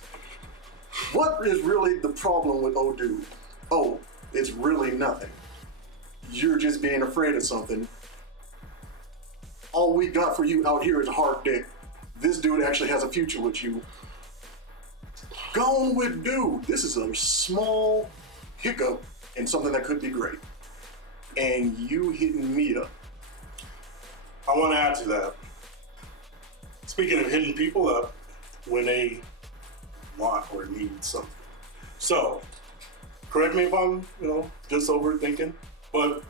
What is really the problem with old dude? Oh, it's really nothing. You're just being afraid of something. All we got for you out here is a hard dick. This dude actually has a future with you. Gone with dude. This is a small hiccup in something that could be great. And you hitting me up. I want to add to that. Speaking of hitting people up when they want or need something. So, correct me if I'm, just overthinking, but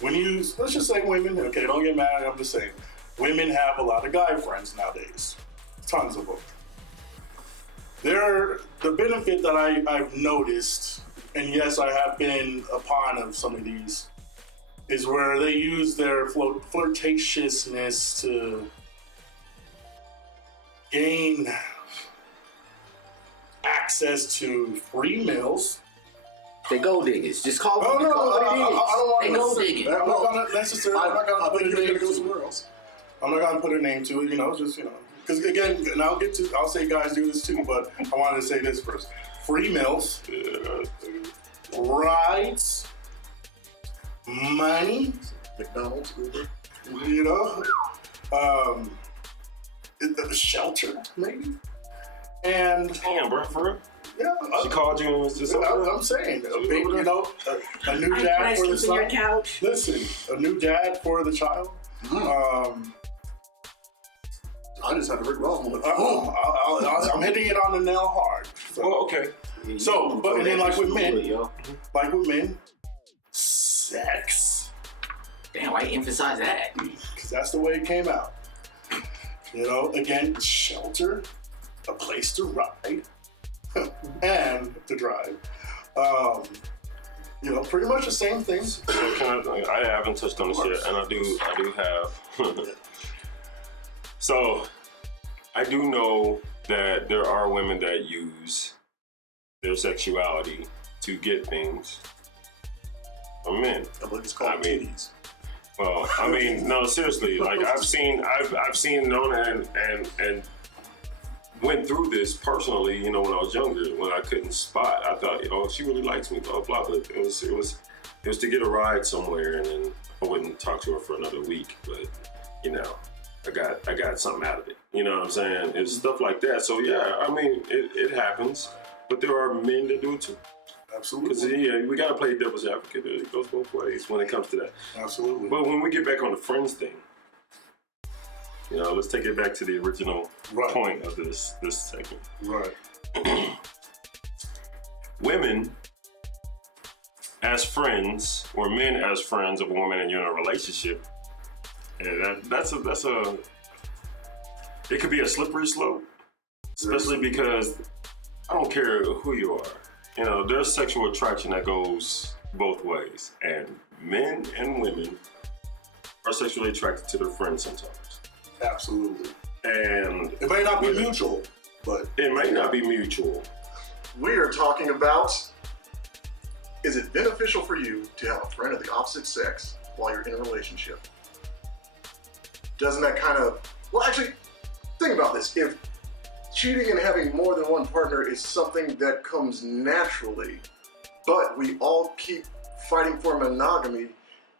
when you, let's just say women, okay, don't get mad, I'm just saying, women have a lot of guy friends nowadays. Tons of them. The benefit that I've noticed, and yes, I have been a pawn of some of these, is where they use their flirtatiousness to gain access to free meals. They gold diggers. Just call No, them. no, Call it I what it is. don't want They to. gold digging. I'm not gonna necessarily. I'm not gonna I put think a you're name gonna go to somewhere it. else. I'm not gonna put a name to it. Just because again, and I'll say guys do this too, but I wanted to say this first. Free meals, rides, money. McDonald's, Uber. Shelter maybe, and Damn, bro, for real? yeah. She called you and was just I'm saying, a new dad for the son. Couch. Listen, a new dad for the child. I just had a Rick Ross moment. I'm hitting it on the nail hard. So, Oh, okay. So, but and then like with men, Yo. sex, Damn, why you emphasize that? because that's the way it came out. Again, shelter, a place to ride, and to drive. Pretty much the same thing. So I haven't touched on this yet, and I do have. So, I do know that there are women that use their sexuality to get things from men. I believe it's called titties. Well, no, seriously. Like I've seen known and went through this personally. When I was younger, when I couldn't spot, I thought, she really likes me, blah blah. But it was to get a ride somewhere, and then I wouldn't talk to her for another week. But I got something out of it. You know what I'm saying? It's stuff like that. So yeah, it happens, but there are men that do it too. Because Absolutely. we gotta play devil's advocate. It goes both ways when it comes to that. Absolutely. But when we get back on the friends thing, let's take it back to the original point of this segment. Right. Women as friends, or men as friends of a woman, and you're in a relationship, and that's a it could be a slippery slope, especially because I don't care who you are. There's sexual attraction that goes both ways, and men and women are sexually attracted to their friends sometimes. Absolutely. And It may not be mutual, but it may not be mutual. We are talking about, is it beneficial for you to have a friend of the opposite sex while you're in a relationship? Doesn't that actually, think about this. If cheating and having more than one partner is something that comes naturally, but we all keep fighting for monogamy,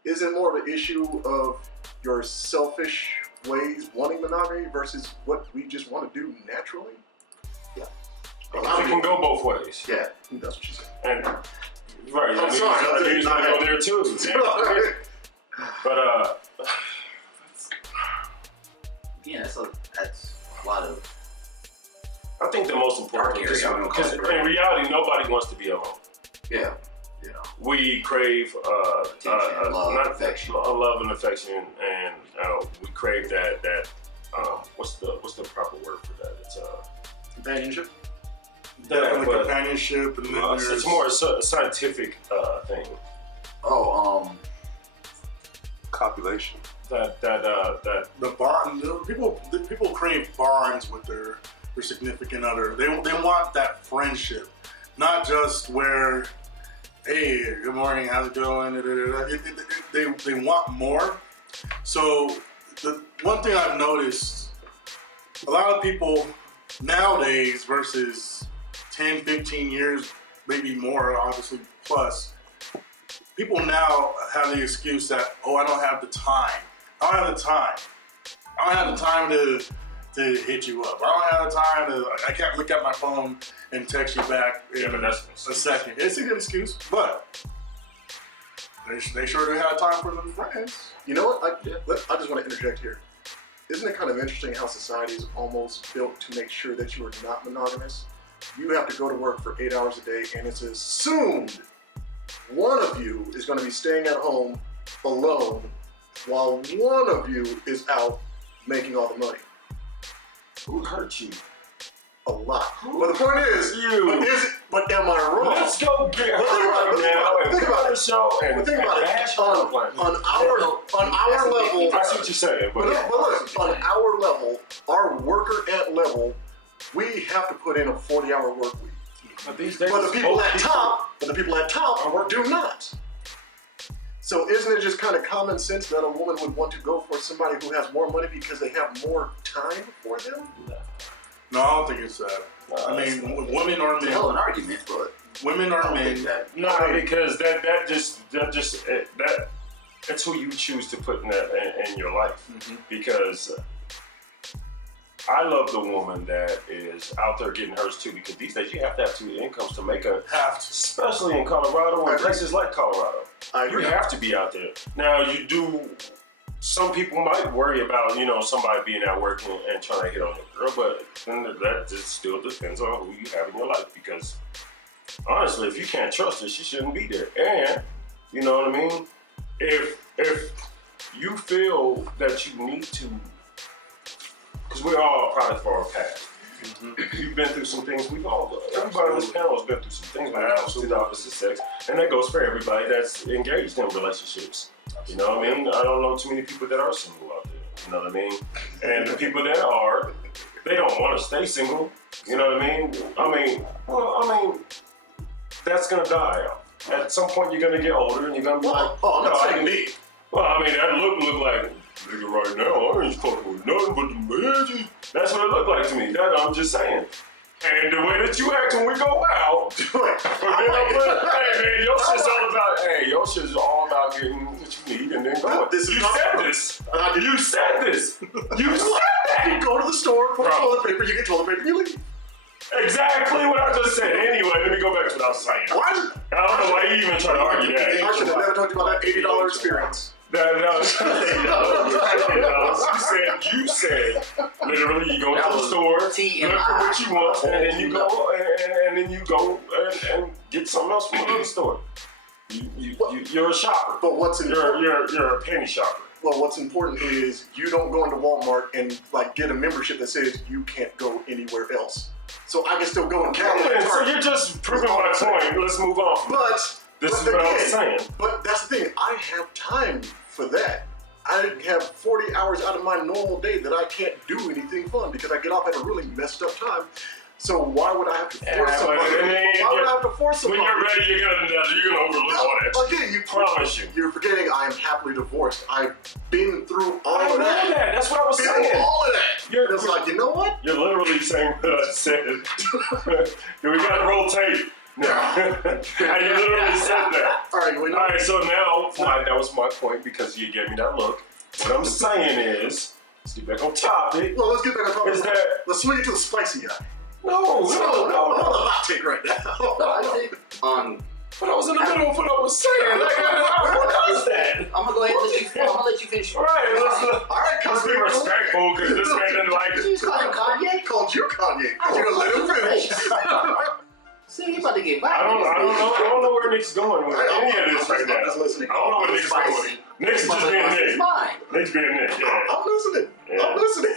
is it more of an issue of your selfish ways wanting monogamy versus what we just want to do naturally? Yeah. It can go both ways. Yeah, that's what she said. And right, I'm sorry, I used to go there too. But Yeah, that's a lot of. I think the most important thing, because in reality, nobody wants to be alone. Yeah. We crave love, affection. love and affection, and we crave that. What's the proper word for that? It's Companionship. definitely but, companionship, and then it's more a scientific thing. Copulation. That the bond. People crave bonds with their significant other. They want that friendship, not just where, hey, good morning, how's it going? They want more. So the one thing I've noticed, a lot of people nowadays versus 10, 15 years, maybe more, obviously plus, people now have the excuse that, I don't have the time. I don't have the time. I don't have the time to hit you up. I don't have the time I can't look at my phone and text you back in but that's a second. It's a good excuse, but They sure do have time for them friends. You know what? I just want to interject here. Isn't it kind of interesting how society is almost built to make sure that you are not monogamous? You have to go to work for 8 hours a day, and it's assumed one of you is going to be staying at home alone while one of you is out making all the money. Who hurt you? A lot. But the point is, You. but am I wrong? Let's go get her right now and put on the show and Think about it. bash her up. On our level, I see what you're saying, but but look, on our level, our worker ant level, we have to put in a 40-hour work week. these days, But the people both at top do not. So isn't it just kind of common sense that a woman would want to go for somebody who has more money because they have more time for them? No, I don't think it's that. I mean, women are It's a hell of an men. argument, but Women I are don't think men. that. No, because that's who you choose to put in your life. Mm-hmm. Because I love the woman that is out there getting hers too. Because these days you have to have two incomes to make a, Have to. especially in Colorado and places like Colorado. I You agree. have to be out there. Now you do. Some people might worry about somebody being at work and trying to hit on a girl, but then that just still depends on who you have in your life. Because honestly, if you can't trust her, she shouldn't be there. And you know what I mean? If you feel that you need to, because we're all a product of our past. You've been through some things. Everybody on this panel has been through some things when it comes to the opposite sex, and that goes for everybody that's engaged in relationships. You know what I mean? I don't know too many people that are single out there. You know what I mean? And the people that are, they don't want to stay single. You know what I mean? I mean, that's gonna die out. At some point, you're gonna get older, and you're gonna be like, I'm not saying me. well, I mean, that look like, nigga, right now, I ain't fucking with nothing but the magic. That's what it looked like to me. I'm just saying. And the way that you act when we go out, hey man, your shit's all about getting what you need and then going. This is You not- said this. You said this. You said that. You go to the store, put Bro. toilet paper, you get toilet paper, you leave. Exactly what I just said. Anyway, let me go back to what I was saying. Why? I don't know why you even trying to argue that. I should have never talked about that $80 experience. You said, literally, you go That to the was store, look TMI. for what you want, and then you go and get something else from another store. You're a shopper. But what's important? You're a penny shopper. Well, what's important is you don't go into Walmart and get a membership that says you can't go anywhere else. So I can still go in Cali. Yeah, so you're just proving my point. Let's move on. This is what I was saying. But that's the thing. I have time for that. I have 40 hours out of my normal day that I can't do anything fun because I get off at a really messed up time. So why would I have to force somebody? Why would I have to force somebody? When you're ready, you're gonna overlook all that. Again, you Promise you. You're forgetting I am happily divorced. I've been through all I of know that. that. That's what I was Been saying. through all of that. You're- It's like, you know what? You're literally saying what I said. We gotta roll tape. I literally said that. All right, we know. All right, so now that was my point because you gave me that look. What I'm saying is, let's get back on topic. Well, let's get back on topic. Is that Let's swing it to the spicy guy. no? I'm on a hot take right now. I think But I was in the middle of what I was saying. Like, who does that? I'm gonna go ahead and let you finish. All right, All right, let's be respectful because this man didn't like it. You call him Kanye? Called you Kanye. You're gonna let him finish. See, he about to get back. I don't know where Nick's going with any of this right now. I'm just listening. I don't know where Nick's going. Nick's just being It's Nick. mine. Nick's being Nick, yeah. I'm listening. Yeah. I'm listening.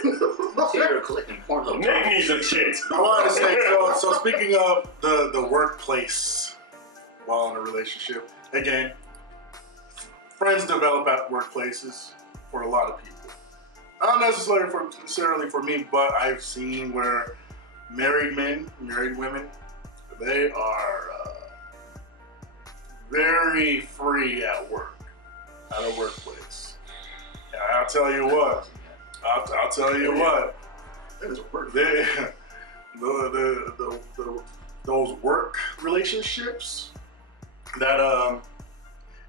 See, you're collecting porn. Nick needs a chick. I wanted to say, so speaking of the workplace while in a relationship, again, friends develop at workplaces for a lot of people. Not necessarily for me, but I've seen where married men, married women, they are very free at work, at a workplace. And I'll tell you what, I'll tell you what, That is work. those work relationships that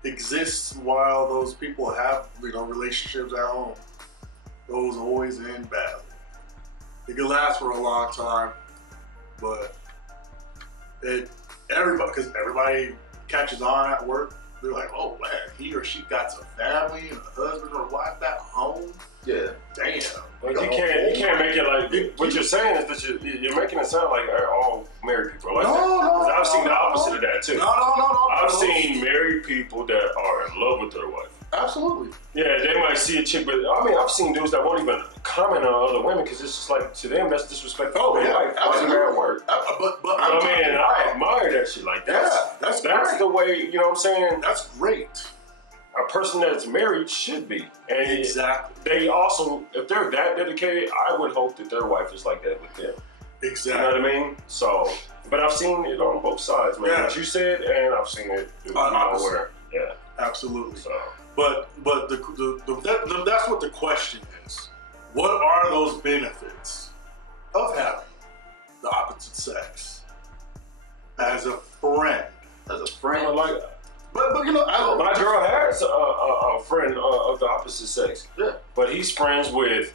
exist while those people have relationships at home, those always end badly. It can last for a long time, but everybody catches on at work. they're like, oh man, he or she got a family and a husband or wife at home. Yeah. Damn. But you can't make it like what you're saying is that you're making it sound like all married people are like that. No. 'Cause I've seen the opposite of that too. No. I've seen married people that are in love with their wife. Absolutely. Yeah, they might see a chick, but I mean, I've seen dudes that won't even comment on other women because it's just like to them that's disrespectful to their wife. Like they're at work. But I mean, I admire that shit. Like that's that's the way. You know what I'm saying? That's great. A person that's married should be. And Exactly. they also, if they're that dedicated, I would hope that their wife is like that with them. Exactly. You know what I mean? So, but I've seen it on both sides, man. Yeah. What you said, and I've seen it where, yeah. Absolutely. So, But that's what the question is. What are those benefits of having the opposite sex as a friend? As a friend, like, But you know, my girl has a friend of the opposite sex. Yeah. But he's friends with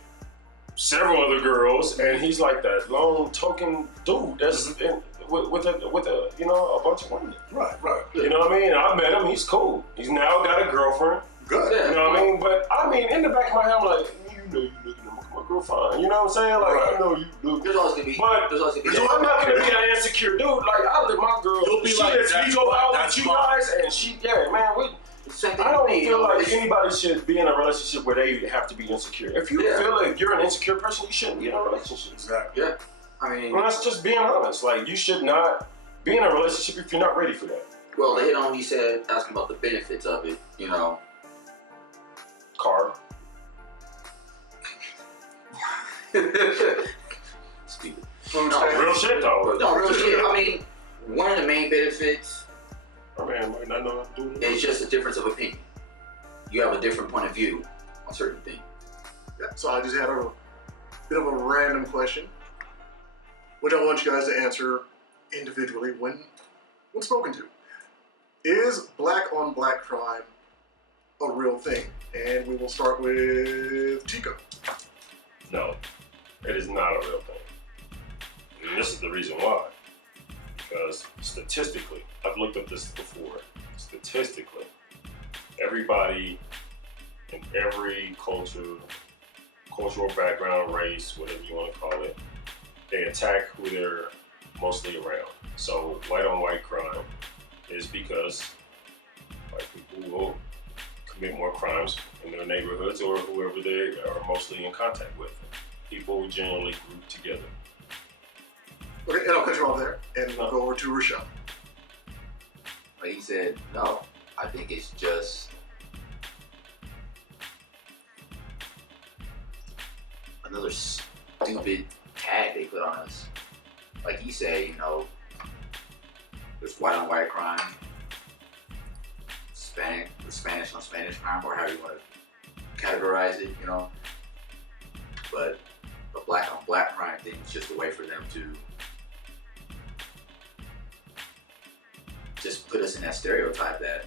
several other girls, and he's like that lone token dude that's with a you know, a bunch of women. Right. You know what I mean? I met him. He's cool. He's now got a girlfriend. Good. Yeah. You know what I mean? But I mean, in the back of my head, I'm like, you know, you looking at my girl fine. You know what I'm saying? Like, Right. I know you look. there's always gonna be. But There's always gonna be. So I'm not gonna be an insecure dude. Like I let my girl. You'll be she like, lets me that's go fine, out that's with you fine. guys, and she, yeah, man. Same thing I don't with me, feel like it's- anybody should be in a relationship where they have to be insecure. If you Yeah. feel like you're an insecure person, you shouldn't be in a relationship. Exactly. Yeah. I mean, Well, that's just being honest. Like you should not be in a relationship if you're not ready for that. well, they hit on. He said, asking about the benefits of it. You know. Car. Stupid. No, Real shit though. No, real shit. I mean, one of the main benefits My man might not know what to do. is just a difference of opinion. You have a different point of view on certain things. Yeah, so I just had a bit of a random question, which I want you guys to answer individually when spoken to. Is black on black crime a real thing? And we will start with Chico. No, it is not a real thing. And this is the reason why. Because statistically, I've looked up this before. Statistically, everybody in every cultural background, race, whatever you want to call it, they attack who they're mostly around. So white on white crime is because white people will commit more crimes in their neighborhoods or whoever they are mostly in contact with. People generally group together. Okay, and I'll cut you off there, and we'll go over to Rashad. But he said, no, I think it's just another stupid tag they put on us. Like he said, you know, there's white on white crime, Spanish on Spanish crime, or however you want to categorize it, you know. But the black on black crime thing is just a way for them to just put us in that stereotype that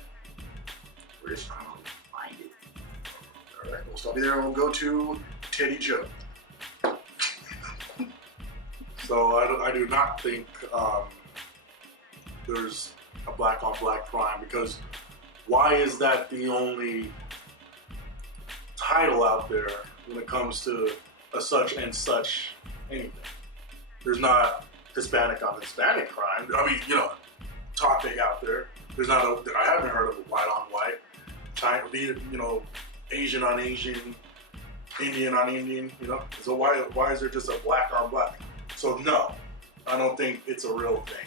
we're just criminally minded. All right, we'll stop you there, and we'll go to Teddy Joe. So I do not think there's a black on black crime, because why is that the only title out there when it comes to a such and such anything? There's not Hispanic on Hispanic crime. I mean, you know, topic out there. There's not I haven't heard of a white on white. China, you know, Asian on Asian, Indian on Indian, you know. So why is there just a black on black? So no, I don't think it's a real thing.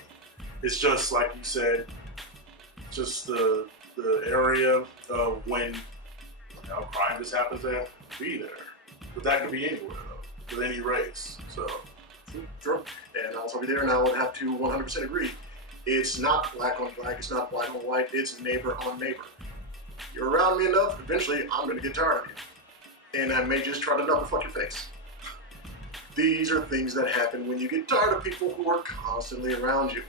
It's just like you said, just the area of when, you know, crime just happens to be there. But that could be anywhere though, with any race. So True. And I'll stop you there, and I would have to 100% agree. It's not black on black, it's not white on white, it's neighbor on neighbor. You're around me enough, eventually I'm gonna get tired of you. And I may just try to knuckle fuck your face. These are things that happen when you get tired of people who are constantly around you.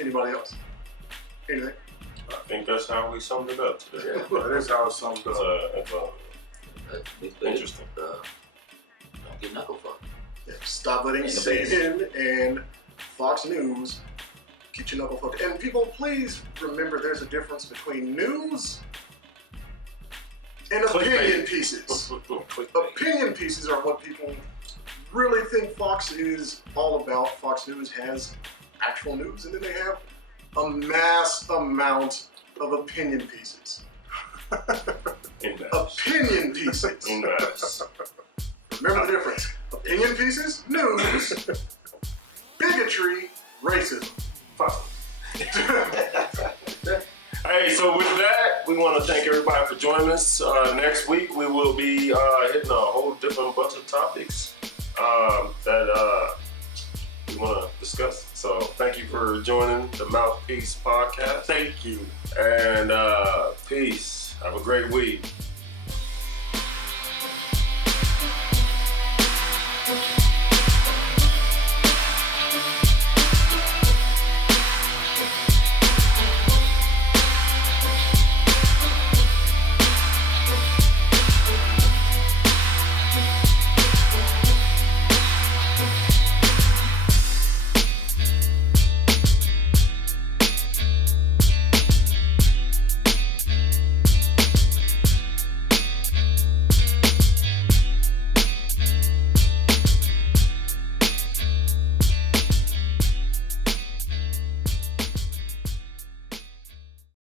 Anybody else? Anything? I think that's how we summed it up today. that is how it's summed up. It's interesting. Don't get knuckle fucked. Yeah, stop letting In the face. CNN and Fox News Get your knuckle hooked. And people, please remember there's a difference between news and opinion pieces. Opinion pieces are what people really think Fox is all about. Fox News has actual news, and then they have a mass amount of opinion pieces. Opinion pieces. Remember the difference. Opinion pieces, news, bigotry, racism. Hey, so with that, we want to thank everybody for joining us. Next week, we will be hitting a whole different bunch of topics that we want to discuss. So thank you for joining the MoufPiece podcast. Thank you. And peace. Have a great week.